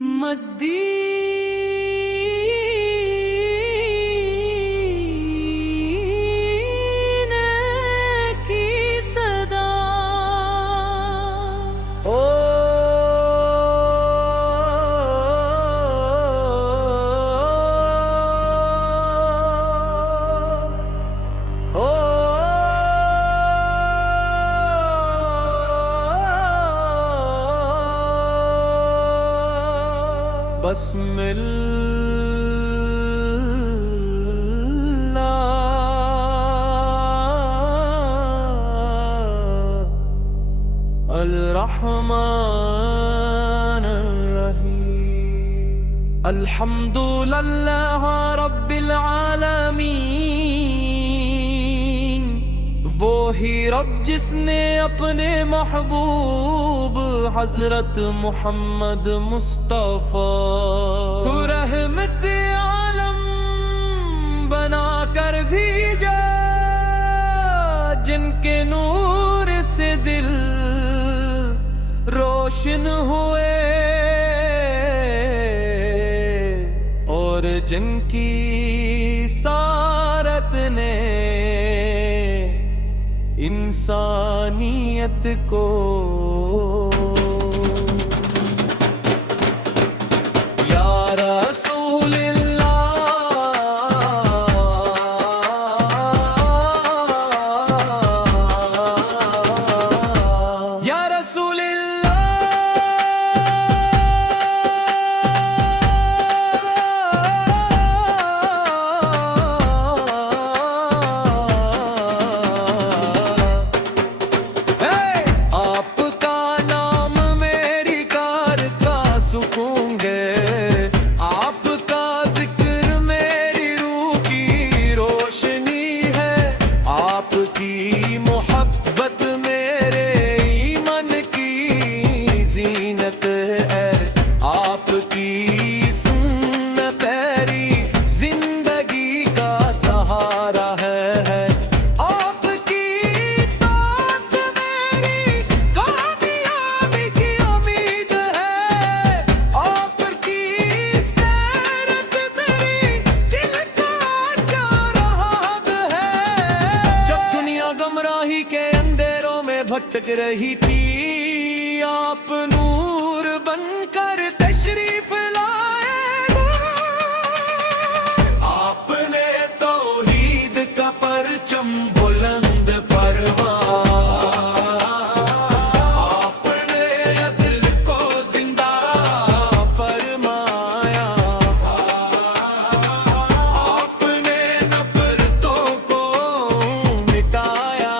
مدینہ کی صدا بسم اللہ الرحمن الرحیم الحمد للہ رب العالمین وہی رب جس نے اپنے محبوب حضرت محمد مصطفیٰ کو رحمت عالم بنا کر بھیجا، جن کے نور سے دل روشن ہوئے اور جن کی سارت نے انسانیت کو یا رسول اللہ یا رسول بھٹک رہی تھی، آپ نور بن کر تشریف لائے، آپ نے توحید کا پرچم بلند فرمایا، آپ نے عدل کو زندہ فرمایا، آپ نے نفرتوں کو مٹایا،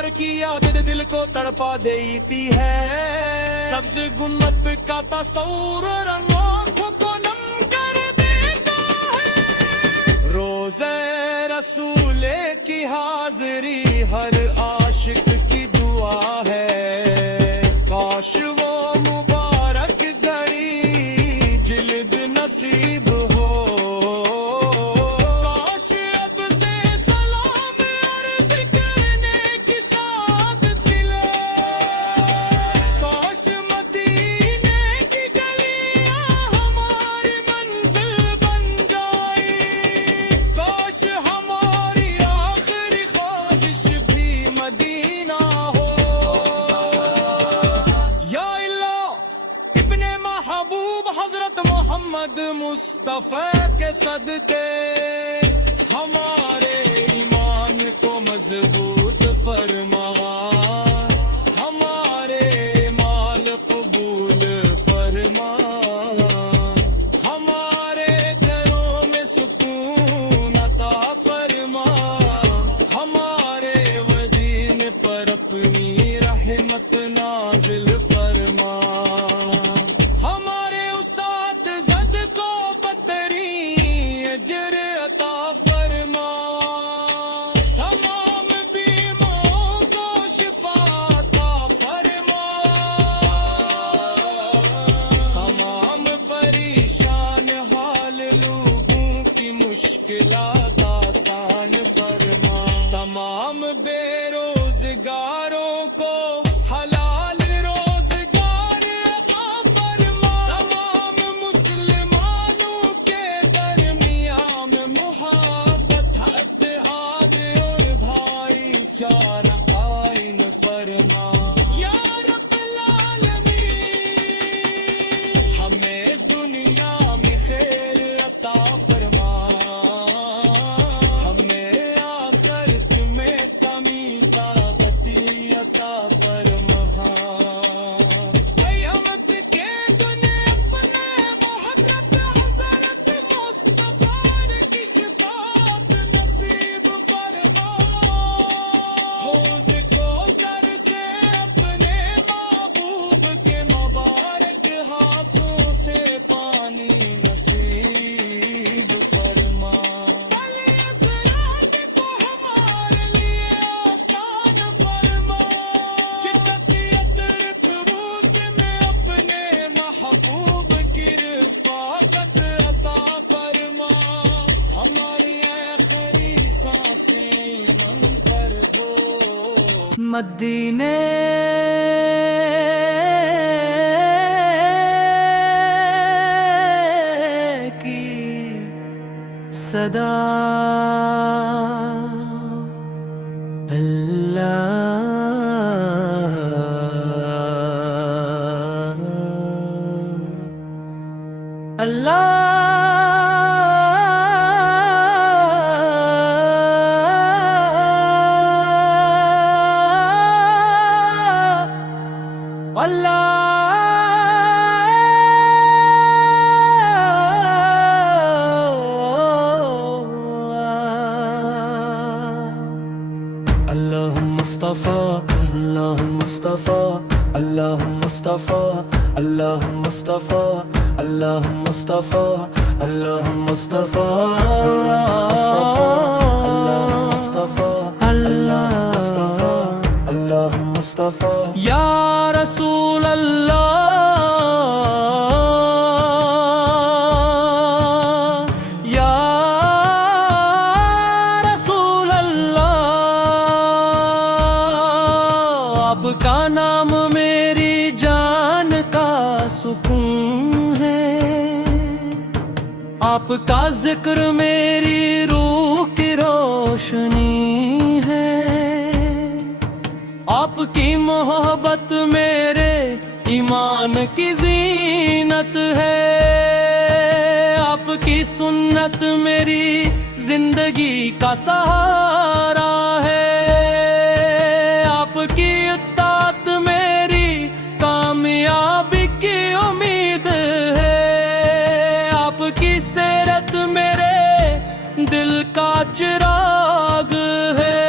انور کی یاد دل کو تڑپا دیتی ہے سبز گنبد کا تصور آنکھوں کو نم کر دیتا ہے روزے رسول کی حاضری ہر عاشق کی دعا ہے کاش وہ مبارک گھڑی جلد نصیب ہو کاش اب سے سلام عرض کرنے کی سعادت ملے کاش مدینے کی گلیاں ہماری منزل بن جائیں کاش ہماری آخری خواہش بھی مدینہ ہو یا اللہ ابن محبوب حضرت محمد مصطفیٰ کے صدقے ہمارے ایمان کو مضبوط فرما ہمارے مال قبول فرما ہمارے گھروں میں سکون عطا فرما ہمارے وطن پر اپنی رحمت نازل فرما ہمارے اساتذہ کو بہترین اجر عطا فرما تمام بیماروں کو شفا عطا فرما تمام پریشان حال لوگوں کی مشکلات آسان فرما تمام بے روزگاروں کو حلال روزگار عطا فرما تمام مسلمانوں کے درمیان محبت اتحاد اور بھائی چارہ قائم فرما یا رب العالمین ہمیں دنیا میں خیر عطا فرما ہمیں آخرت میں کمی طاقتی عطا فرما قیامت کے دن اپنے محضرت حضرت مصطفیٰ کی شفاعت نصیب فرما حوض کوثر سے اپنے محبوب کے مبارک ہاتھوں سے پانی نصیب فرما بلی اسرات کو ہمارے لیے آسان فرما شدت عطر روز میں اپنے محبوب کی رفاقت عطا فرما ہماری آخری سانسیں من پر ہو مدینے کی صدا اللهم مصطفى اللهم مصطفى اللهم مصطفى اللهم مصطفى اللهم مصطفى اللهم مصطفى اللهم مصطفى اللهم مصطفى اللهم مصطفى یا رسول اللہ یا رسول اللہ آپ کا نام میری جان کا سکون ہے آپ کا ذکر میری روح کی روشنی ہے آپ کی محبت میرے ایمان کی زینت ہے آپ کی سنت میری زندگی کا سہارا ہے آپ کی اطاعت میری کامیابی کی امید ہے آپ کی سیرت میرے دل کا چراغ ہے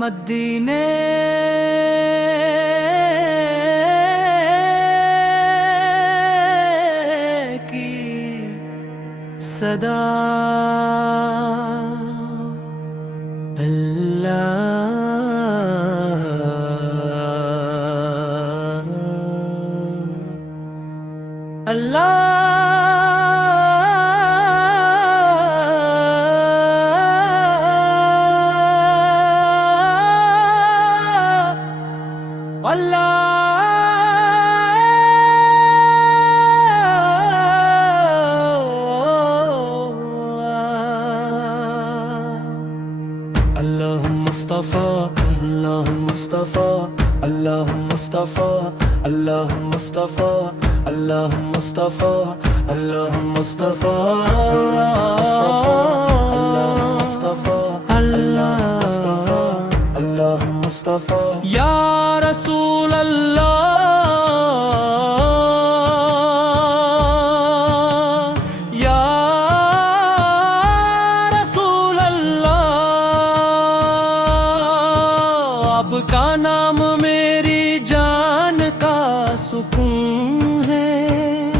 مدینے کی صدا اللهم اصطفى اللهم اصطفى اللهم اصطفى اللهم اصطفى اللهم اصطفى اللهم اصطفى اللهم اصطفى یا رسول اللہ یا رسول اللہ آپ کا نام میری جان کا سکون ہے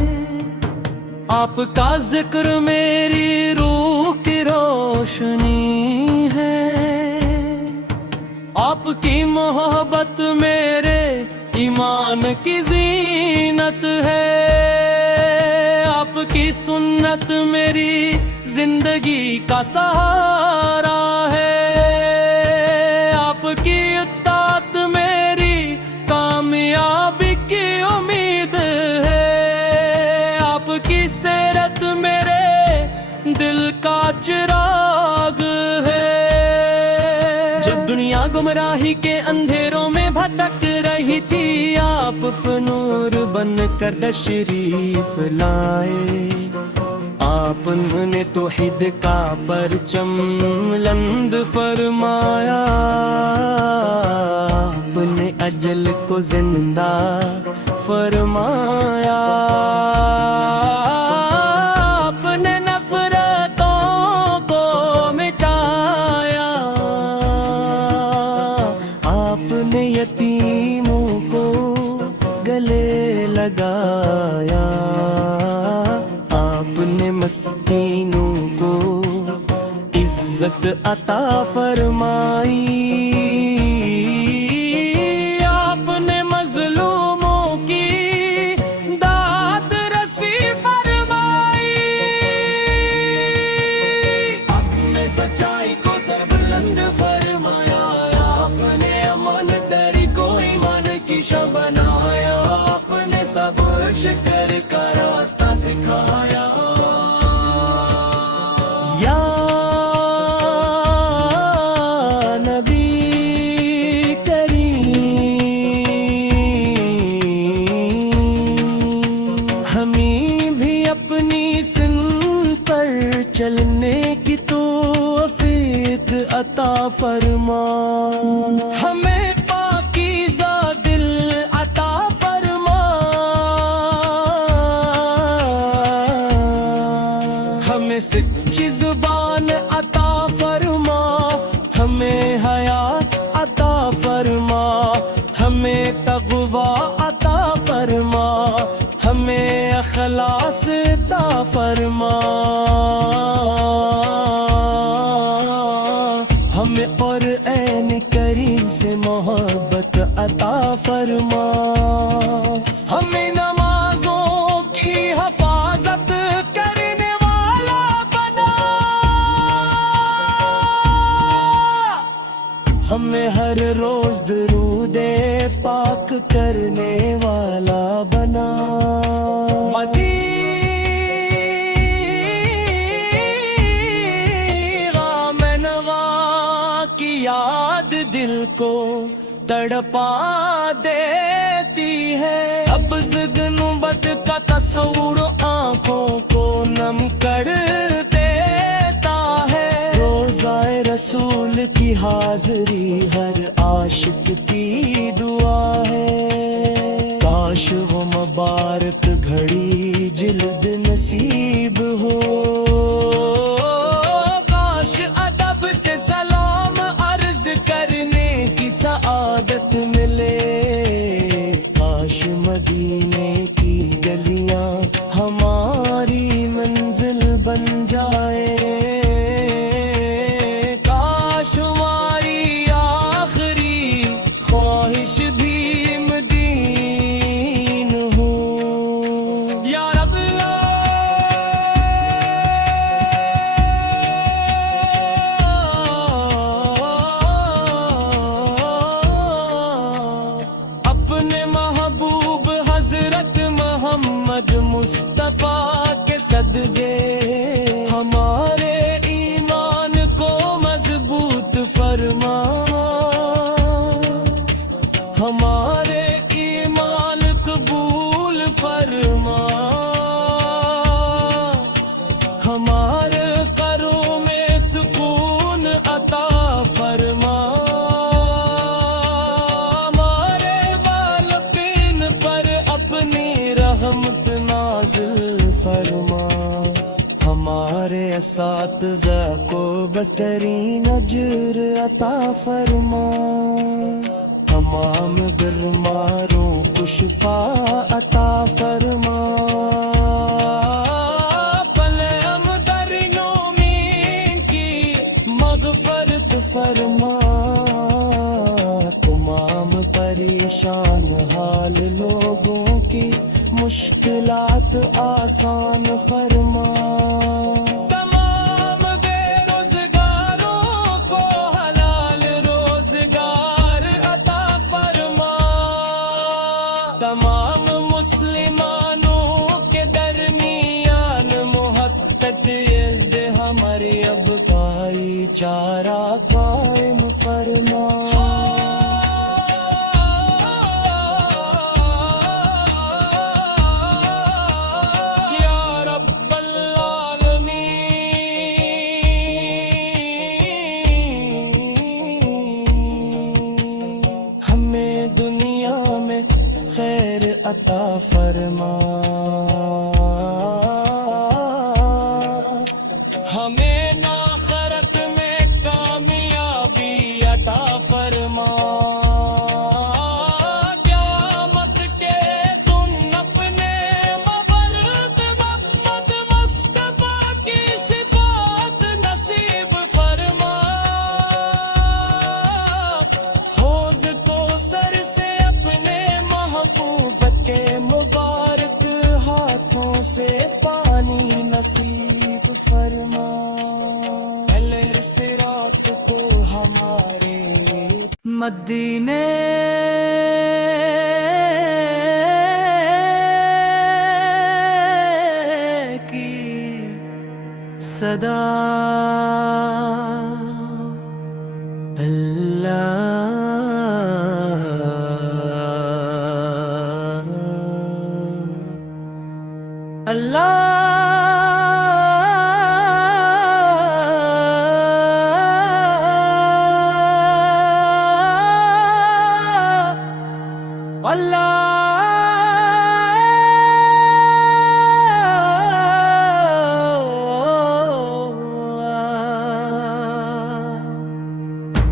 آپ کا ذکر میری روح کی روشنی ہے آپ کی محبت میرے ایمان کی زینت ہے آپ کی سنت میری زندگی کا سہارا ہے آپ کی اطاعت میری کامیابی کی امید ہے آپ کی سیرت میرے دل کا چراغ ہے جب دنیا گمراہی کے اندھیروں میں بھٹک رہی تھی آپ نور بن کر تشریف لائے آپ نے توحید کا پرچم بلند فرمایا آپ نے اجل کو زندہ فرمایا آپ نے نفرتوں کو مٹایا آپ نے یتیموں کو گلے لگایا آپ نے مسکینوں کو عزت عطا فرمائی آپ نے مظلوموں کی داد رسی فرمائی آپ نے سچائی کو سربلند فرمایا آپ نے امانتداری کو ایمان کی شہ بنایا آپ نے صبر شکر کا راستہ سکھایا یا نبی کریم ہمیں بھی اپنی سنت پر چلنے کی توفیق عطا فرما ہمیں پاکیزہ دل عطا فرما ہمیں سچی زبان عطا فرما ہمیں حیات عطا فرما ہمیں تقویٰ عطا فرما ہمیں اخلاص عطا فرما ہمیں قرآن کریم سے محبت عطا فرما ہمیں نمازوں کی حفاظت کرنے والا بنا ہمیں ہر روز درود پاک کرنے والا بنا یاد دل کو تڑپا دیتی ہے سبز گنبد کا تصور آنکھوں کو نم کر دیتا ہے روضہ رسول کی حاضری ہر عاشق کی دعا ہے کاش وہ مبارک گھڑی جلد نصیب ہو کاش ادب سے سلام عرض کرنے اساتذہ کو بہترین اجر عطا فرما، تمام بیماروں کو شفا عطا فرما، پلے امدریوں میں کی مغفرت فرما، تمام پریشان حال لوگوں کی مشکلات آسان فرما، تمام بے روزگاروں کو حلال روزگار عطا فرما، تمام مسلمانوں کے درمیان محبت ہمارے اب بھائی چارہ قائم فرما، عطا فرما، ہمیں آخرت میں کامیابی عطا فرما، قیامت کے دن اپنے مبارک محمد مصطفیٰ کی شفاعت نصیب فرما، حوض کو سر سے اپنے محبوب کے مبارک ہاتھوں سے پانی نصیب فرما، اہل صراط کو ہمارے مدینے کی صدا اللہ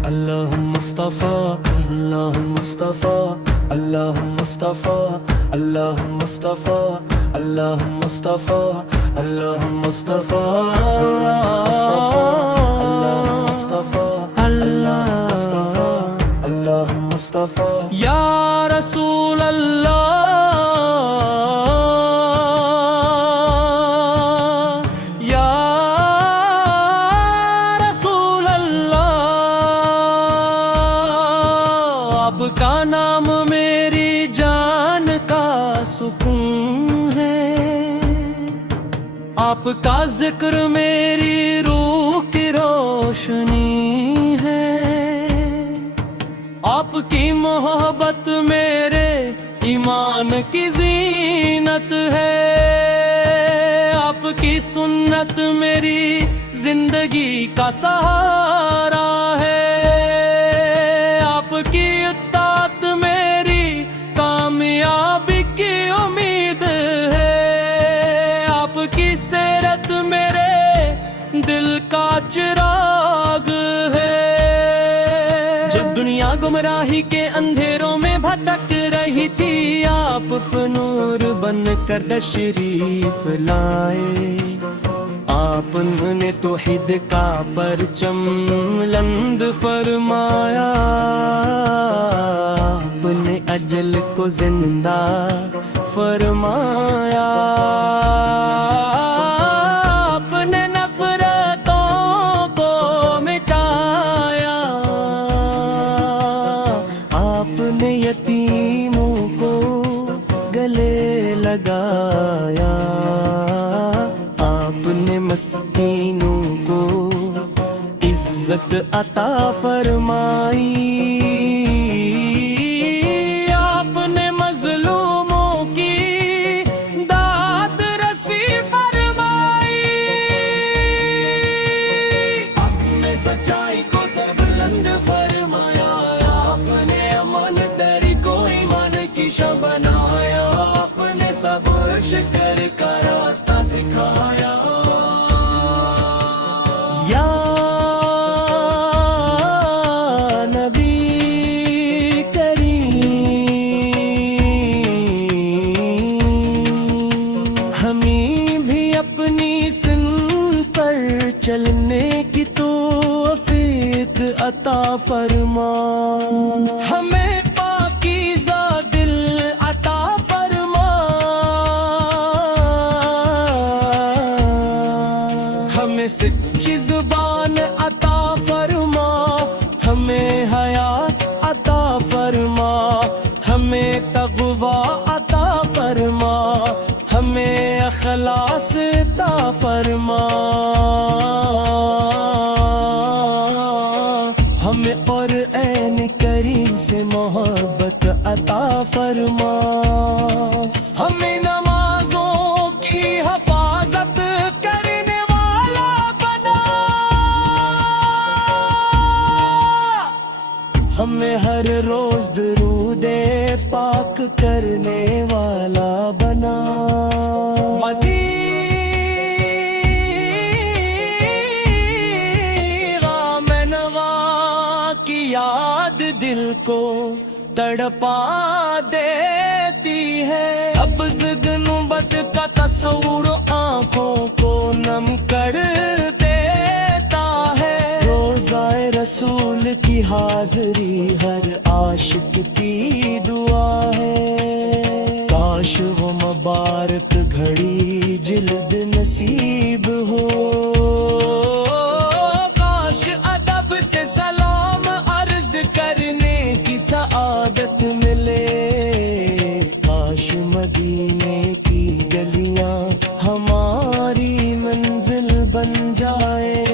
اللهم مصطفى اللهم مصطفى اللهم مصطفى اللهم مصطفى اللهم مصطفى اللهم مصطفى اللهم مصطفى اللهم مصطفى اللهم مصطفى یا رسول اللہ یا رسول اللہ، آپ کا نام میری جان کا سکون ہے، آپ کا ذکر میری روح کی روشنی ہے، آپ کی محبت میرے ایمان کی زینت ہے، آپ کی سنت میری زندگی کا سہارا ہے، آپ کی اطاعت میری کامیابی کی امید ہے، آپ کی سیرت میرے دل کا چراغ ہے، جب دنیا گمراہی کے اندھیروں میں بھٹک رہی تھی، آپ نور بن کر تشریف لائے، آپ نے توحید کا پرچم بلند فرمایا، آپ نے اجل کو زندہ فرمایا، آپ نے نفرتوں کو مٹایا، آپ نے یتیموں کو گلے لگایا، آپ نے مسکینوں کو عزت عطا فرمائی، آپ نے مظلوموں کی داد رسی فرمائی، آپ نے سچائی کو سربلند فرمایا، آپ نے امانتداری کو ایمان کی شہ بنایا، آپ نے صبر شکر کا راستہ سکھایا، ہمیں پاکیزہ دل عطا فرما، ہمیں سچی زبان عطا فرما، ہمیں حیات عطا فرما، ہمیں تقوی عطا فرما، ہمیں اخلاص عطا فرما، ہمیں قرآن کریم سے محبت عطا فرما، ہمیں نمازوں کی حفاظت کرنے والا بنا، ہمیں ہر روز درود پاک کرنے والا بنا، یاد دل کو تڑپا دیتی ہے، سبز گنبد کا تصور آنکھوں کو نم کر دیتا ہے، روضہ رسول کی حاضری ہر عاشق کی دعا ہے، کاش وہ مبارک گھڑی جلد نصیب ہو، کاش ادب سے سلام کرنے کی سعادت ملے، کاش مدینے کی گلیاں ہماری منزل بن جائے،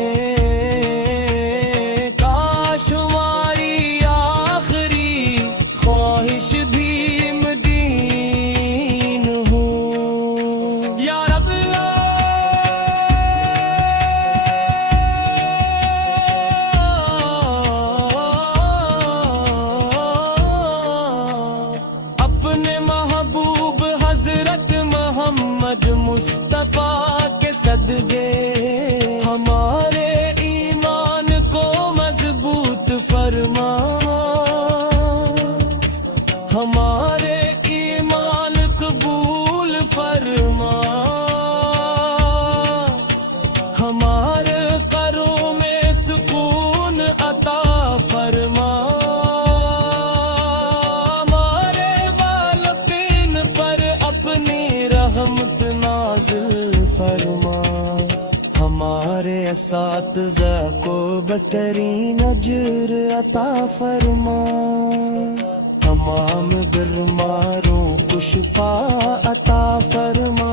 کاش ہماری آخری خواہش بھی مدین ہو، یا رب مصطفیٰ کے صدقے ہمارے ایمان کو مضبوط فرما، ہمارے ایمان قبول فرما، ہمارے قروں میں سکون عطا فرما، ہمارے والدین پر اپنی رحمت نازل فرما، ہمارے اساتذہ کو بہترین اجر عطا فرما، تمام بیماروں کو شفا عطا فرما،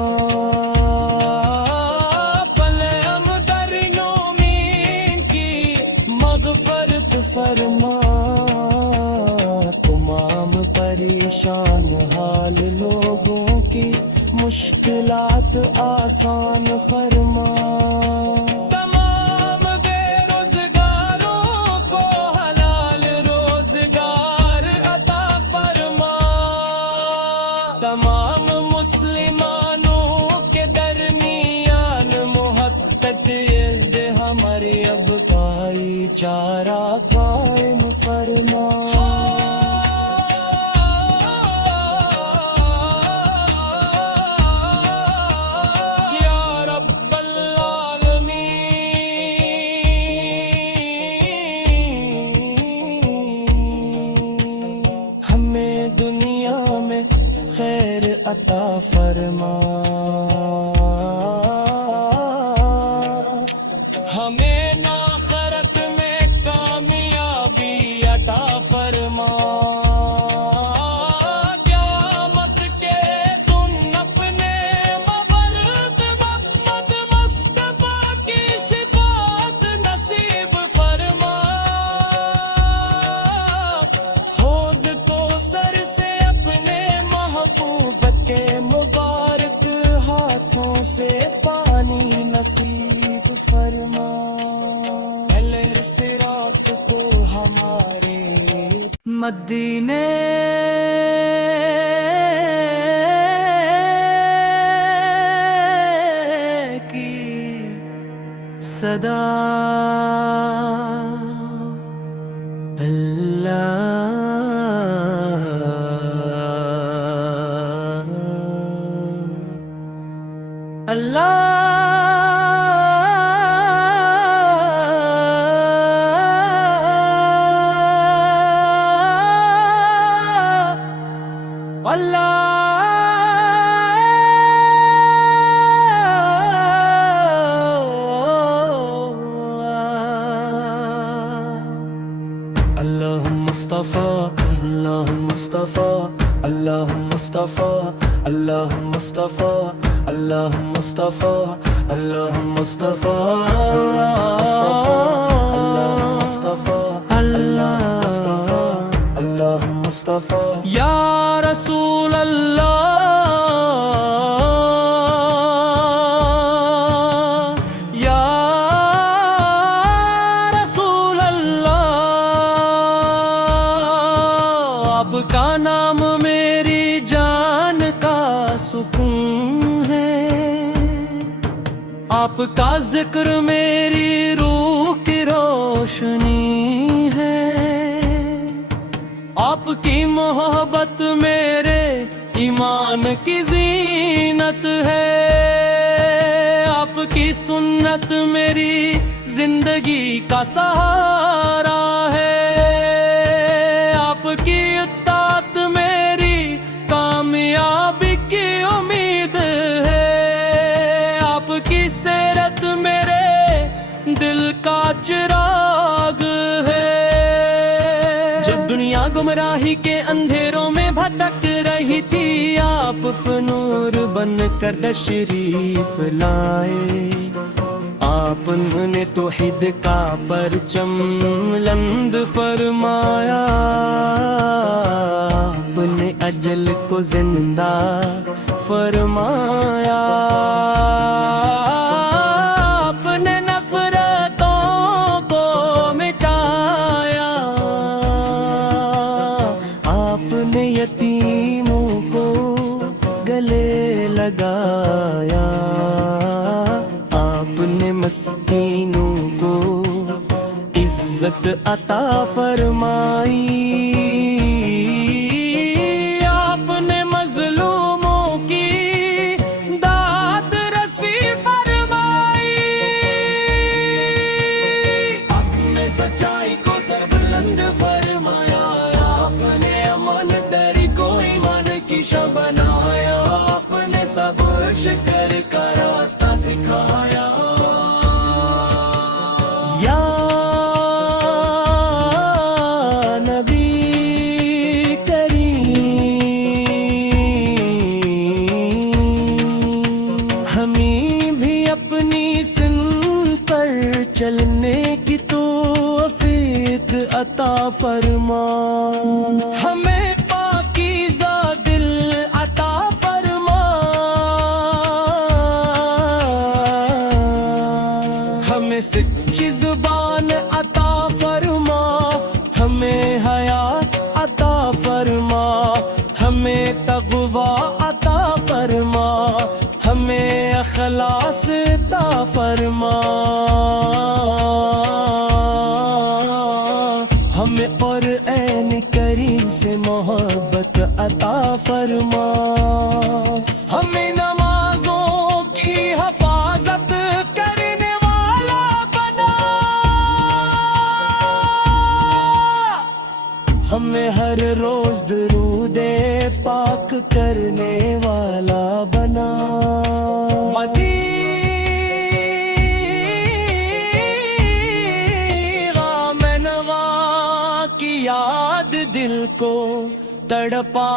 پلے ہم درنوں میں کی مغفرت فرما، تمام پریشان حال لوگوں کی مشکلات آسان فرما، تمام بے روزگاروں کو حلال روزگار عطا فرما، تمام مسلمانوں کے درمیان محبت ہماری اب بھائی چارہ قائم فرما، عطا فرما، ہمیں آخرت میں کامیابی عطا فرما، قیامت کے دن اپنے مورد محمد مصطفیٰ کی شفاعت نصیب فرما، حوض کو سر سے اپنے محبوب کے مبارک ہاتھوں سے پانی نصیب فرما، اہل صراط کو ہمارے مدینے کی صدا اللهم مصطفى اللهم مصطفى اللهم مصطفى اللهم مصطفى اللهم مصطفى اللهم مصطفى اللهم مصطفى اللهم مصطفى اللهم مصطفى یا رسول اللہ یا رسول اللہ، آپ کا نام میری جان کا سکون ہے، آپ کا ذکر میری روح کی روشنی ہے، آپ کی محبت میرے ایمان کی زینت ہے، آپ کی سنت میری زندگی کا سہارا ہے، آپ کی اطاعت میری کامیابی کی امید ہے، آپ کی سیرت میرے دل کا چراغ ہے۔ جب دنیا گمراہی کے اندھیروں میں بھٹک رہی تھی، آپ نور بن کر تشریف لائے، آپ نے توحید کا پرچم بلند فرمایا، آپ نے اجل کو زندہ فرمایا، آپ نے نفرتوں کو مٹایا، آپ نے یتیموں کو گلے لگایا، آپ نے مسکینوں کو عزت عطا فرمائی، آپ نے مظلوموں کی داد رسی فرمائی، آپ نے سچائی کو سر بلند فرمایا، آپ نے امانت داری کو ایمان کی شاہ بنایا، آپ نے صبر شکر کا راستہ سکھایا۔ یا نبی کریم، ہمیں بھی اپنی سنت پر چلنے کی توفیق عطا فرما، ہمیں پاکیزہ دل عطا فرما، ہمیں سچی زبان عطا فرما، ہمیں حیات عطا فرما، ہمیں تقویٰ عطا فرما، ہمیں اخلاص عطا فرما، ہمیں قرآن کریم سے محبت عطا فرما، ہمیں نمازوں کی حفاظت کرنے والا بنا، ہمیں ہر روز درود پاک کرنے والا بنا، کی یاد دل کو تڑپا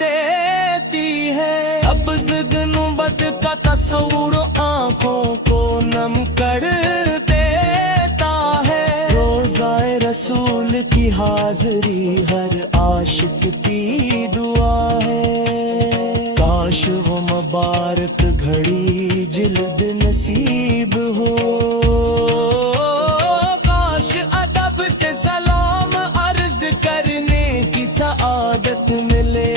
دیتی ہے، سبز گنبد کا تصور آنکھوں کو نم کر دیتا ہے، روضہ رسول کی حاضری ہر عاشق کی دعا ہے، کاش وہ مبارک گھڑی جلد نصیب ہو، کاش ادب سے سلام عرض کرنے کی سعادت ملے،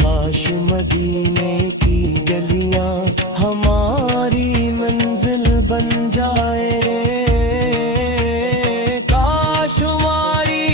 کاش مدینے کی گلیاں ہماری منزل بن جائے، کاش ہماری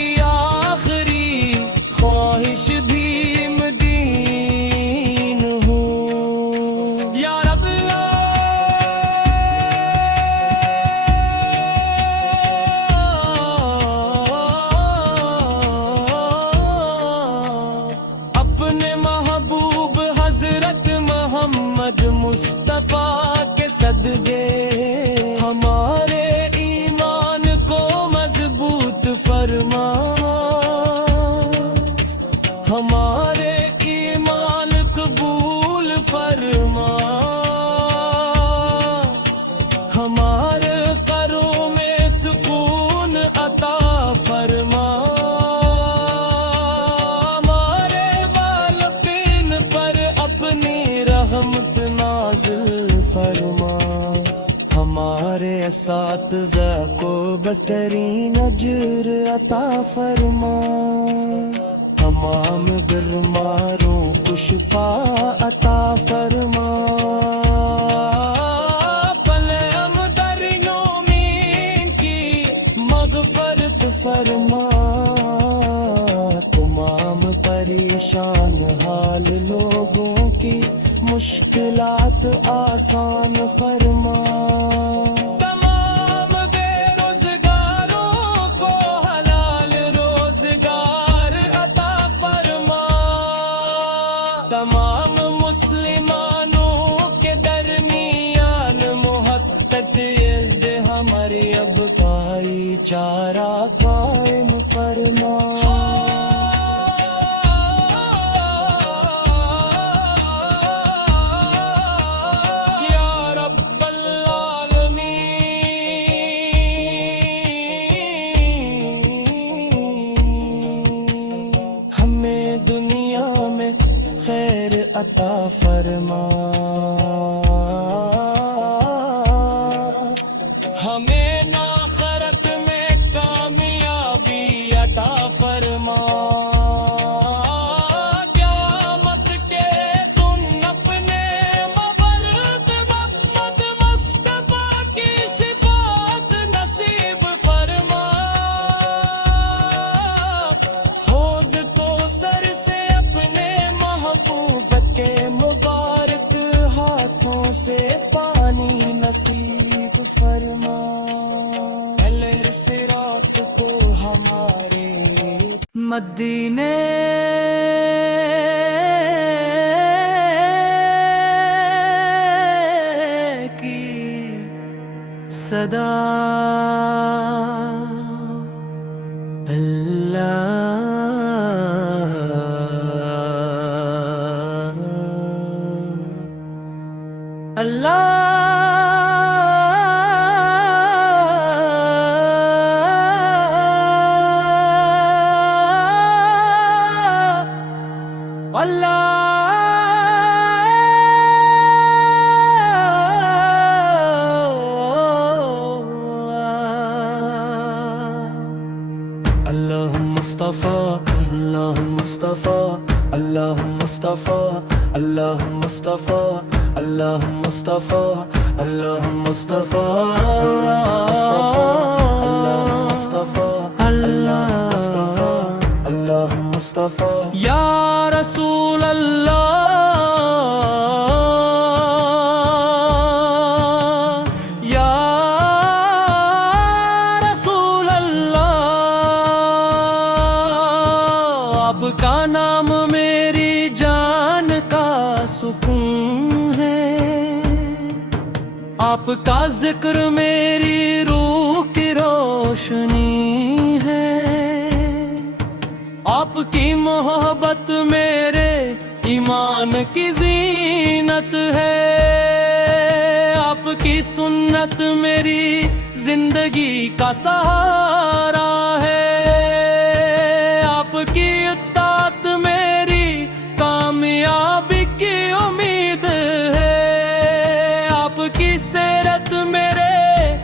ساتھ کو بہترین اجر عطا فرما تمام بیماروں کو شفا عطا فرما پلے ہم درنوں میں کی مغفرت فرما تمام پریشان حال لوگوں کی مشکلات آسان فرما تمام بے روزگاروں کو حلال روزگار عطا فرما تمام مسلمانوں کے درمیان محبت ہمارے اب بھائی چارہ قائم فرما عطا فرما ہمیں آخرت میں کامیابی عطا فرما قیامت کے دن اپنے مبارک محمد مصطفیٰ کی شفاعت نصیب فرما حوض کو سر سے اپنے محبوب کے مبارک ہاتھوں سے پانی نصیب فرما اہل صراط کو ہمارے مدینے کی صدا اللہ اللهم مصطفى اللهم مصطفى اللهم مصطفى اللهم مصطفى اللهم مصطفى اللهم مصطفى اللهم مصطفى اللهم مصطفى اللهم مصطفى یا رسول اللہ یا رسول اللہ آپ کا نام میری جان کا سکون ہے آپ کا ذکر میری روح کی روشنی ہے آپ کی محبت میرے ایمان کی زینت ہے آپ کی سنت میری زندگی کا سہارا ہے آپ کی اطاعت میری کامیابی کی امید ہے آپ کی سیرت میرے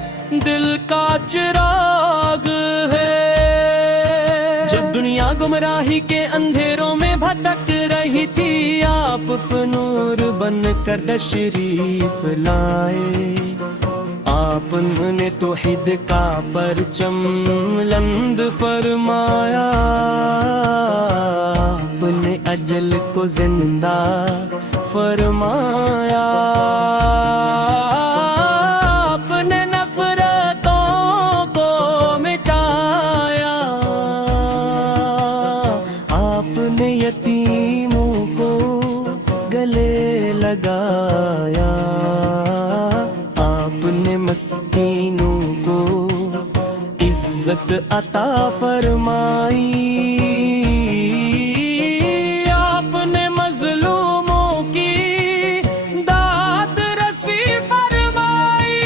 دل کا چراغ ہے جب دنیا گمراہی کے اندھیروں میں بھٹک رہی تھی آپ نور بن کر تشریف لائے آپ نے توحید کا پرچم بلند فرمایا آپ نے اجل کو زندہ فرمایا آپ نے نفرتوں کو مٹایا آپ نے یتیموں کو گلے لگایا آپ نے مسکینوں کو عزت عطا فرمائی آپ نے مظلوموں کی داد رسی فرمائی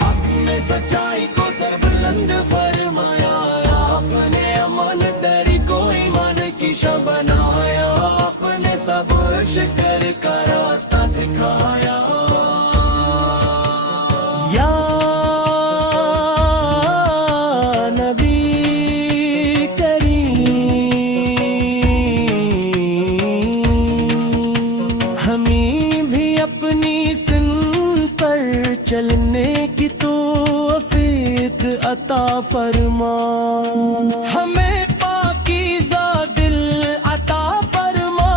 آپ نے سچائی کو سر بلند فرمایا آپ نے امانت داری کو ایمان کی شب بنایا آپ نے صبر شکر کا راستہ سکھایا ہمیں پاکیزہ دل عطا فرما،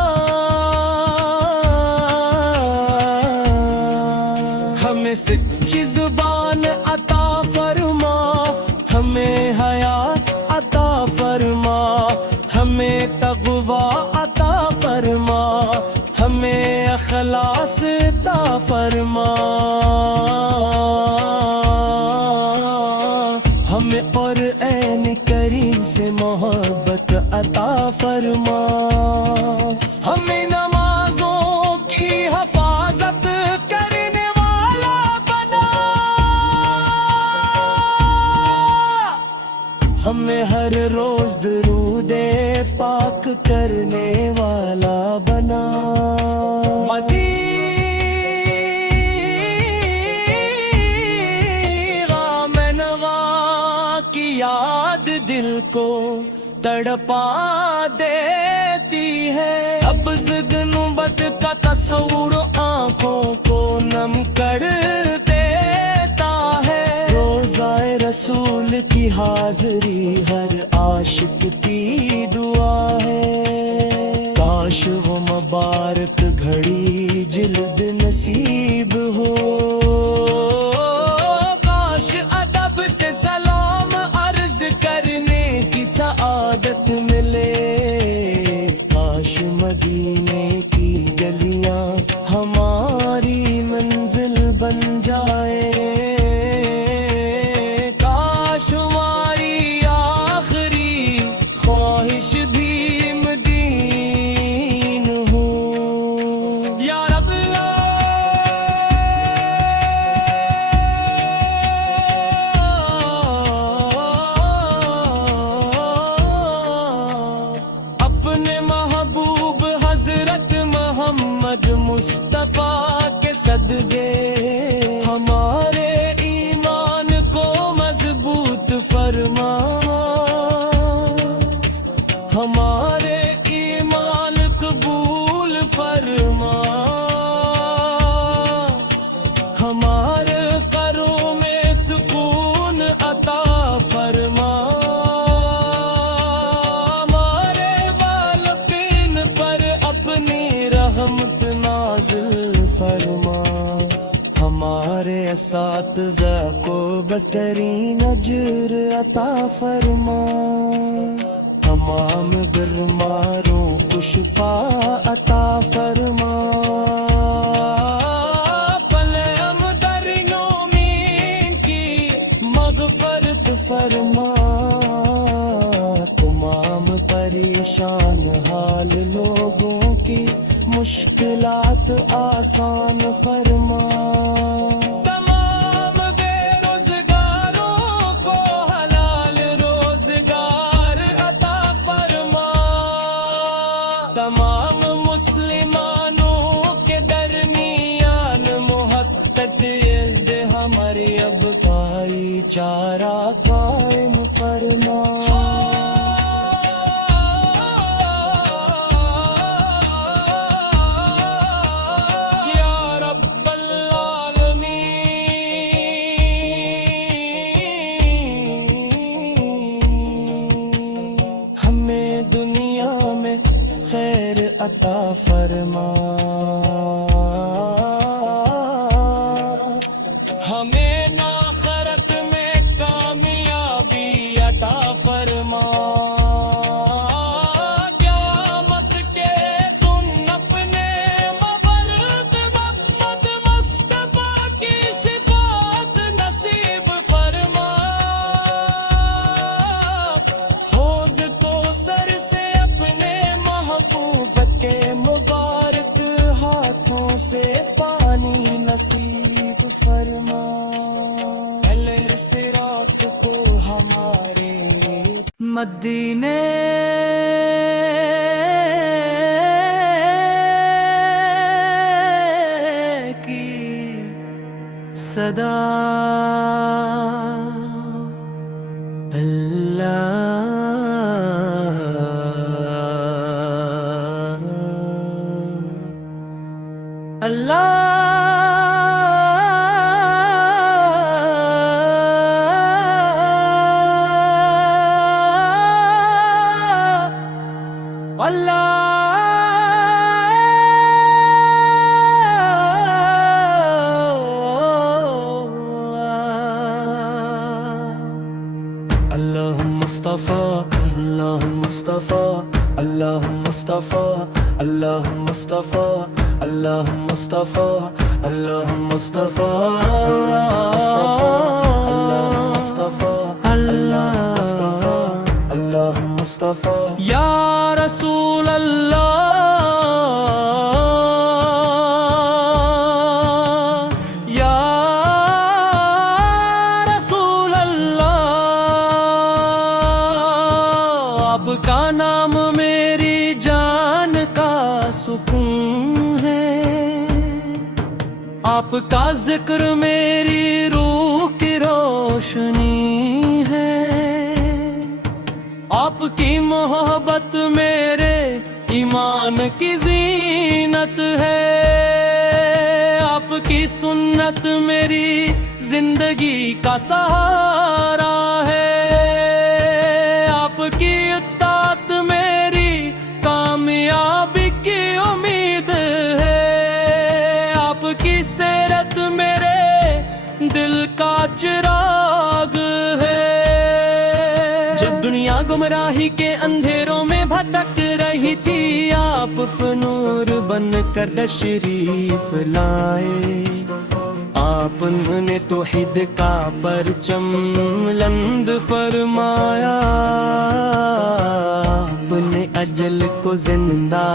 ہمیں سچی زبان عطا فرما، ہمیں حیات عطا فرما، ہمیں تقوی عطا فرما، ہمیں اخلاص عطا فرما، ہمیں قرآن کریم سے محبت عطا فرما، ہمیں نمازوں کی حفاظت کرنے والا بنا، ہمیں ہر روز درود پاک کرنے والا بنا، یاد دل کو تڑپا دیتی ہے، سبز گنبد کا تصور آنکھوں کو نم کر دیتا ہے، روضہ رسول کی حاضری ہر عاشق کی دعا ہے، کاش وہ مبارک گھڑی جلد نصیب ہو، کاش ادب سے سلام کرنے کی سعادت ملے، کاش مدینے کی گلیاں ہماری منزل بن جائے، کاش ہماری آخری خواہش بھی مدین ہو، یا رب مصطفیٰ کے صدقے ہمارے ایمان کو مضبوط فرما، ہمارے ایمان قبول فرما، ہمارے قروں میں سکون عطا فرما، ہمارے والدین پر اپنی رحمت نازل فرما، ہمارے اساتذہ کو بہترین اجر عطا فرما، تمام بیماروں کو شفا عطا فرما، پلے امدریوں میں کی مغفرت فرما، تمام پریشان حال لوگوں کی مشکلات آسان فرما، تمام بے روزگاروں کو حلال روزگار عطا فرما، تمام مسلمانوں کے درمیان محبت ہماری اب بھائی چارہ قائم فرما، عطا فرما، ہمیں آخرت میں کامیابی عطا فرما، قیامت کے دن اپنے مبارک محمد مصطفیٰ کی شفاعت نصیب فرما، حوض کو سر سے اپنے محبوب کے مبارک ہاتھوں سے پانی نصیب فرما، اہل صراط کو ہمارے مدینے کی صدا اللهم اصطفى اللهم اصطفى اللهم اصطفى اللهم اصطفى اللهم اصطفى اللهم اصطفى اللهم اصطفى اللهم اصطفى اللهم اصطفى یا رسول اللہ یا رسول اللہ، آپ کا نام میری جان کا سکون ہے، آپ کا ذکر میری روح کی روشنی ہے، آپ کی محبت میرے ایمان کی زینت ہے، آپ کی سنت میری زندگی کا سہارا ہے، آپ کی اطاعت میری کامیابی کی امید ہے، آپ کی سیرت میرے دل کا چراغ ہے۔ جب دنیا گمراہی کے اندھیروں میں بھٹک رہی تھی، آپ نور بن کر تشریف لائے، آپ نے توحید کا پرچم بلند فرمایا، آپ نے اجل کو زندہ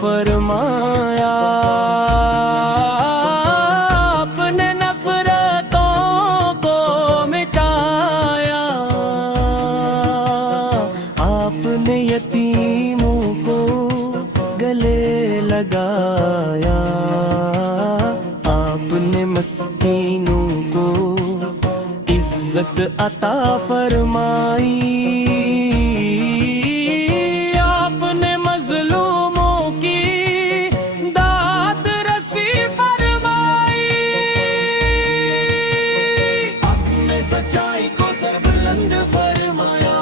فرمایا، آپ نے نفرتوں کو مٹایا، آپ نے یتیموں کو گلے لگایا، آپ نے مسکینوں کو عزت عطا فرمائی، آپ نے مظلوموں کی داد رسی فرمائی، آپ نے سچائی کو سر بلند فرمایا،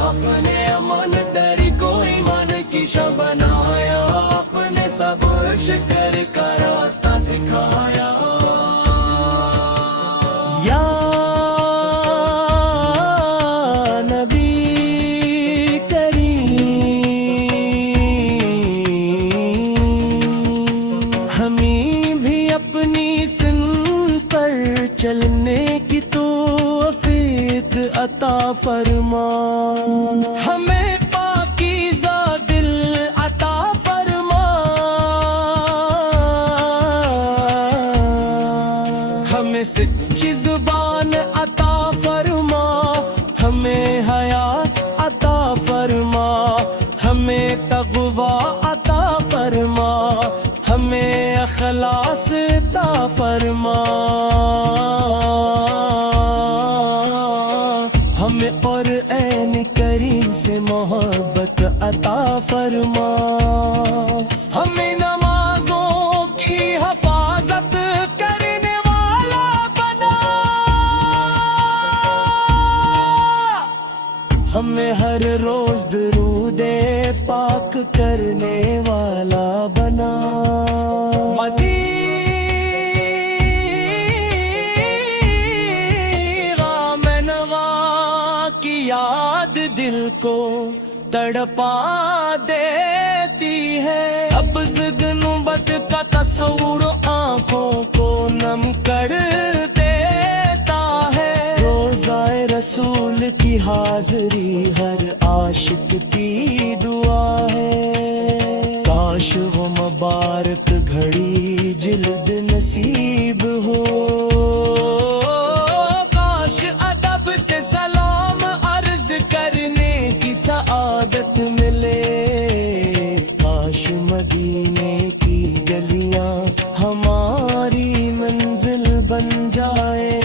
آپ نے امانت داری کو ایمان کی شاہ بنایا، آپ نے صبر شکر کا راستہ سکھایا۔ یا نبی کریم، ہمیں بھی اپنی سنت پر چلنے کی توفیق عطا فرما، ہمیں پاکیزہ دل عطا فرما، ہمیں سچی زبان عطا فرما، ہمیں حیات عطا فرما، ہمیں تقوی عطا فرما، ہمیں اخلاص عطا فرما، ہمیں قرآن کریم سے محبت عطا فرما، ہمیں نمازوں کی حفاظت کرنے والا بنا، ہمیں ہر روز درود پاک کرنے والا بنا، یاد دل کو تڑپا دیتی ہے، سبز گنبد کا تصور آنکھوں کو نم کر دیتا ہے، روضہ رسول کی حاضری ہر عاشق کی دعا ہے، کاش وہ مبارک گھڑی جلد نصیب ہو، کاش ادب سے سلام عرض کرنے کی سعادت ملے، کاش مدینے کی گلیاں ہماری منزل بن جائے،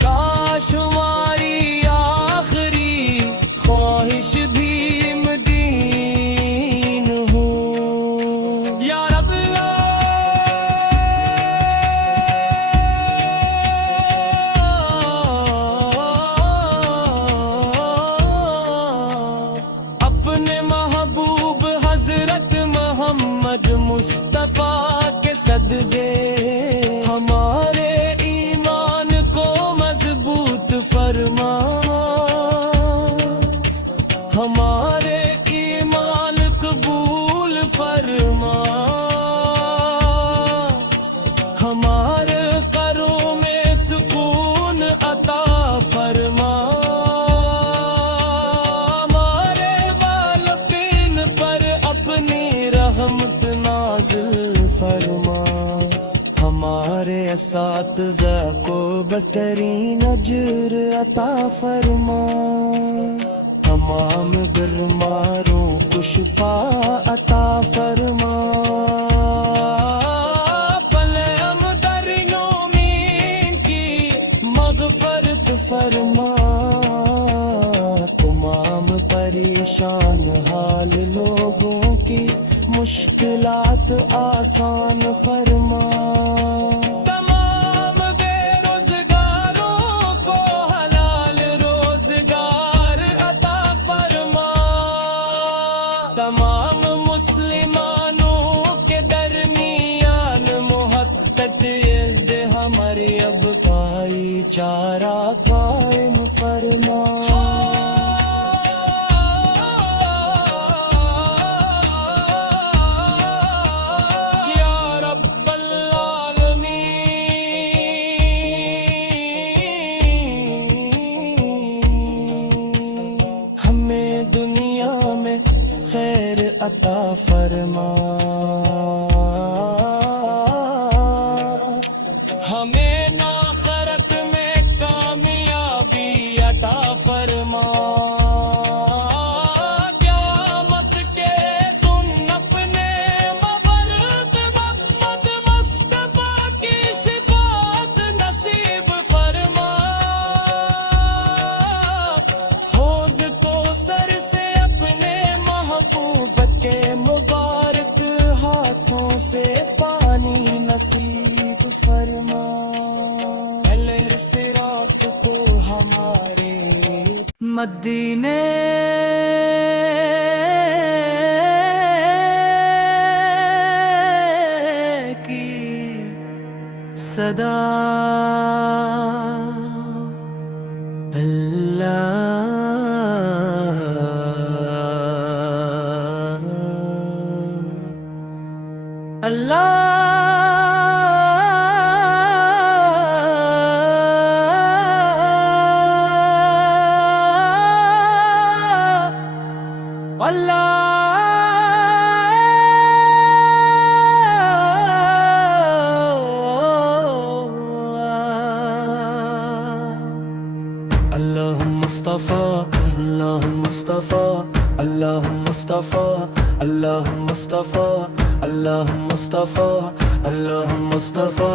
کاش ہماری آخری خواہش بھی مدین ہو، یا رب اساتذہ کو بہترین اجر عطا فرما، تمام بیماروں کو شفا عطا فرما، پلے مدرنومین کی مغفرت فرما، تمام پریشان حال لوگوں کی مشکلات آسان فرما، تمام بے روزگاروں کو حلال روزگار عطا فرما، تمام مسلمانوں کے درمیان محبت ہمارے اب بھائی چارہ قائم فرما، عطا فرما، ہمیں آخرت میں کامیابی عطا فرما، قیامت کے دن اپنے مبارک محمد مصطفیٰ کی شفاعت نصیب فرما، حوض کو سر سے اپنے محبوب کے مبارک ہاتھوں سے پانی نصیب فرما، اہل صراط کو ہمارے مدینے کی صدا اللہ اللهم مصطفى اللهم مصطفى اللهم مصطفى اللهم مصطفى اللهم مصطفى اللهم مصطفى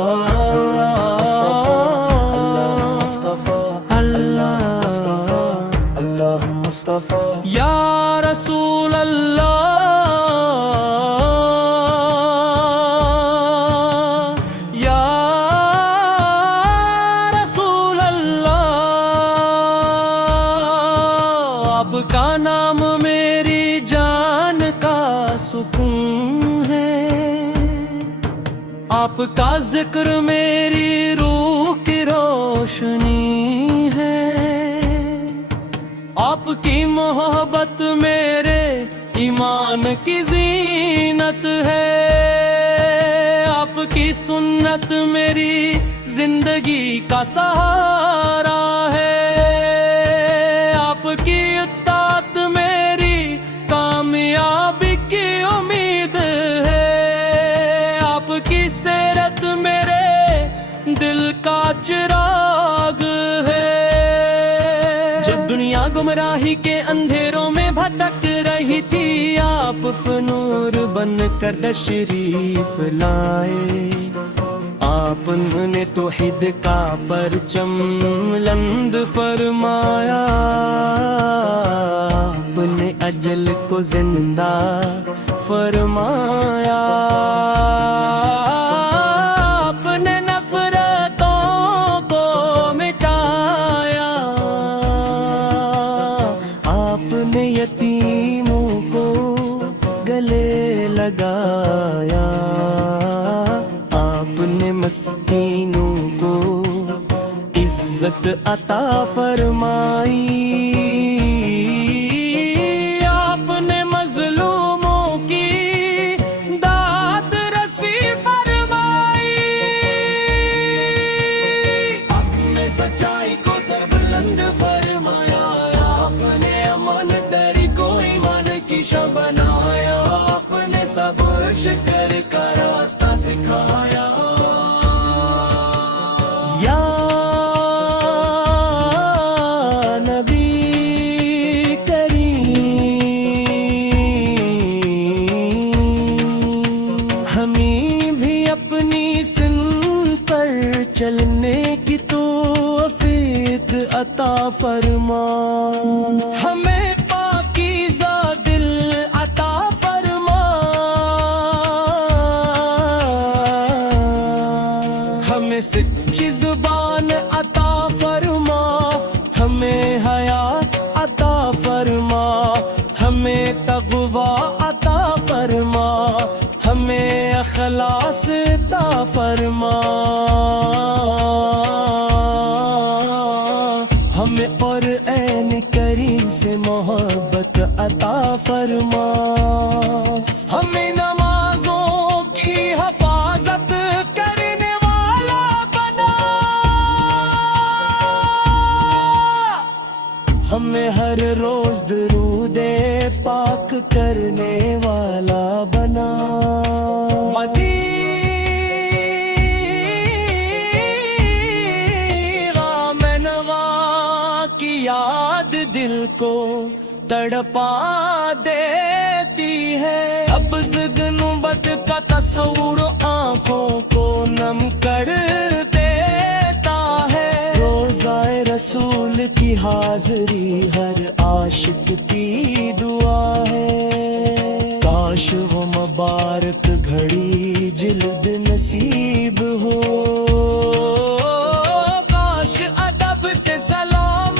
اللهم مصطفى اللهم مصطفى اللهم مصطفى یا رسول اللہ یا رسول اللہ، آپ کا نام میری جان کا سکون ہے، آپ کا ذکر میری روح کی روشنی ہے، آپ کی محبت میرے ایمان کی زینت ہے، آپ کی سنت میری زندگی کا سہارا ہے، آپ کی اطاعت میری کامیابی کی امید ہے، آپ کی سیرت میرے دل کا چراغ ہے، جب دنیا گمراہی کے اندھیروں میں بھٹک رہی تھی، آپ نور بن کر تشریف لائے، آپ نے توحید کا پرچم بلند فرمایا، آپ نے اجل کو زندہ فرمایا، آپ نے نفرتوں کو مٹایا، آپ نے یتیموں کو گلے لگایا، آپ نے مسکینوں کو عزت عطا فرمائی، آپ نے مظلوموں کی داد رسی فرمائی، آپ نے سچائی کو سر بلند فرمایا، آپ نے امانتداری کو ایمان کی شہ بنایا، آپ نے صبر شکر کا راستہ سکھایا، ہمیں پاکیزہ دل عطا فرما، ہمیں سچی زبان عطا فرما، ہمیں حیات عطا فرما، ہمیں تقوی عطا فرما، ہمیں اخلاص عطا فرما، ہمیں قرآن کریم سے محبت عطا فرما، ہمیں نمازوں کی حفاظت کرنے والا بنا، ہمیں ہر روز درود پاک کرنے والا بنا، یاد دل کو تڑپا دیتی ہے، سبز گنبد کا تصور آنکھوں کو نم کر دیتا ہے، روضہ رسول کی حاضری ہر عاشق کی دعا ہے، کاش وہ مبارک گھڑی جلد نصیب ہو، کاش ادب سے سلام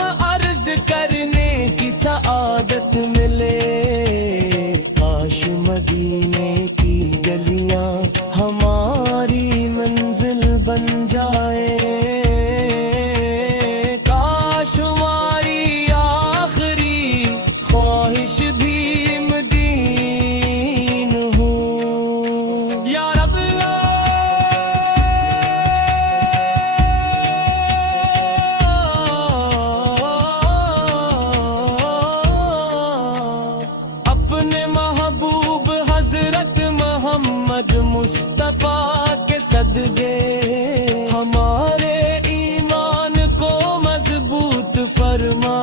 کرنے کی سعادت ملے، کاش مدینے کی گلیاں ہماری منزل بن جائے، کاش ہماری آخری خواہش بھی مدین ہو، یا رب مصطفیٰ کے صدقے ہمارے ایمان کو مضبوط فرما،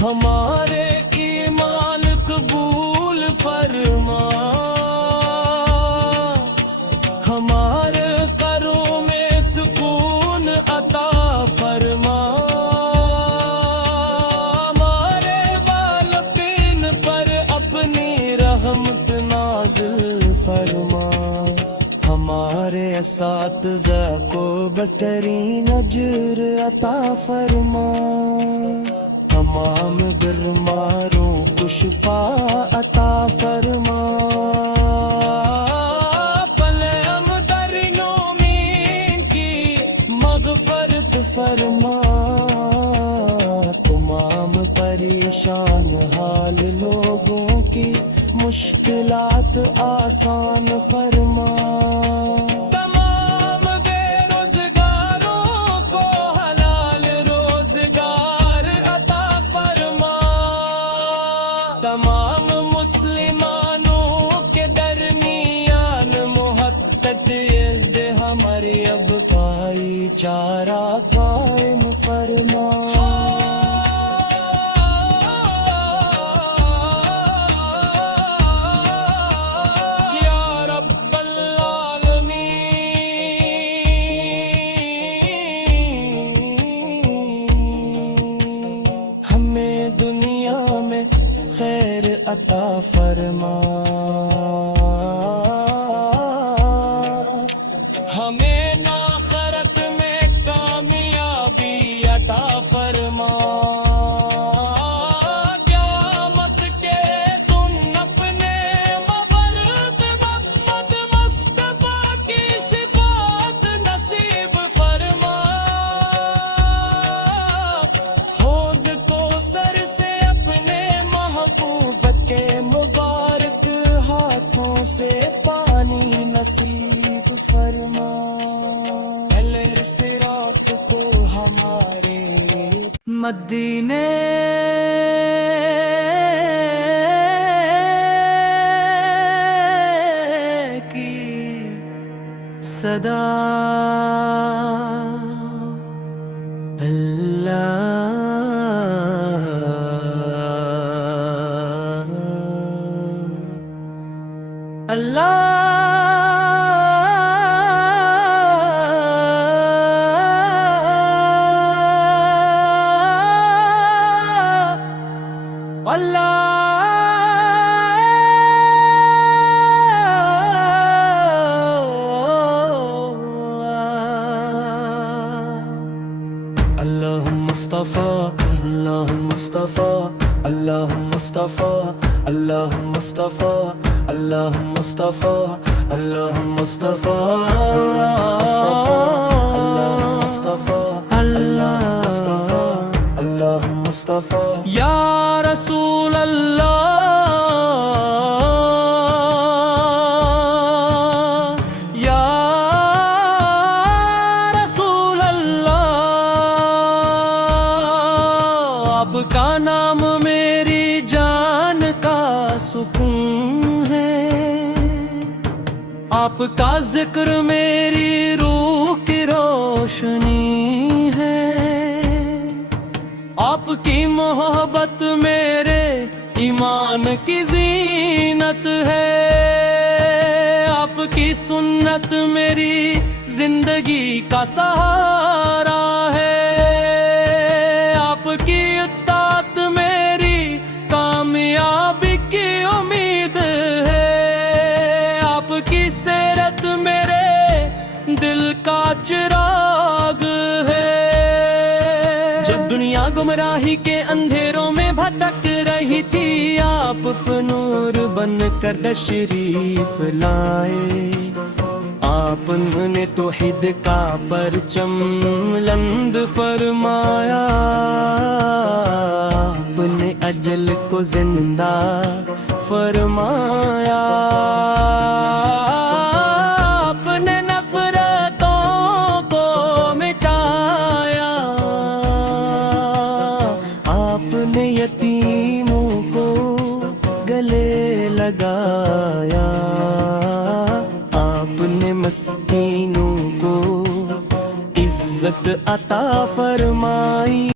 ہمارے ایمان قبول فرما، ہمارے قروں میں سکون عطا فرما، ہمارے والدین پر اپنی رحمت نازل فرما، ہمارے اساتذہ کو بہترین اجر عطا فرما، تمام بیماروں کو شفا عطا فرما، پلے امدرینوں میں کی مغفرت فرما، تمام پریشان حال لوگوں کی مشکلات آسان فرما، تمام بے روزگاروں کو حلال روزگار عطا فرما، تمام مسلمانوں کے درمیان محبت ہماری اب بھائی چارہ قائم فرما، عطا فرما، ہمیں آخرت میں کامیابی عطا فرما، قیامت کے دن اپنے مورد محمد مصطفیٰ کی شفاعت نصیب فرما، حوض کو سر سے اپنے محبوب کے مبارک ہاتھوں سے پانی نصیب فرما، اہل صراط کو ہمارے مدینے کی صدا اللهم اصطفى اللهم اصطفى اللهم اصطفى اللهم اصطفى اللهم اصطفى اللهم اصطفى اللهم اصطفى اللهم اصطفى اللهم اصطفى یا رسول اللہ یا رسول اللہ، آپ کا نام میری جان کا سکون ہے، آپ کا ذکر میری روح کی روشنی ہے، آپ کی محبت میرے ایمان کی زینت ہے، آپ کی سنت میری زندگی کا سہارا ہے، آپ کی اطاعت میری کامیابی کی امید ہے، آپ کی سیرت میرے دل کا چراغ ہے۔ جب دنیا گمراہی کے اندھیروں میں بھٹک رہی تھی، آپ نور بن کر تشریف لائے، آپ نے توحید کا پرچم بلند فرمایا، آپ نے اجل کو زندہ فرمایا، آپ نے نفرتوں کو مٹایا، آپ نے یتیموں کو گلے لگایا، آپ نے مسکینوں کو عزت عطا فرمائی۔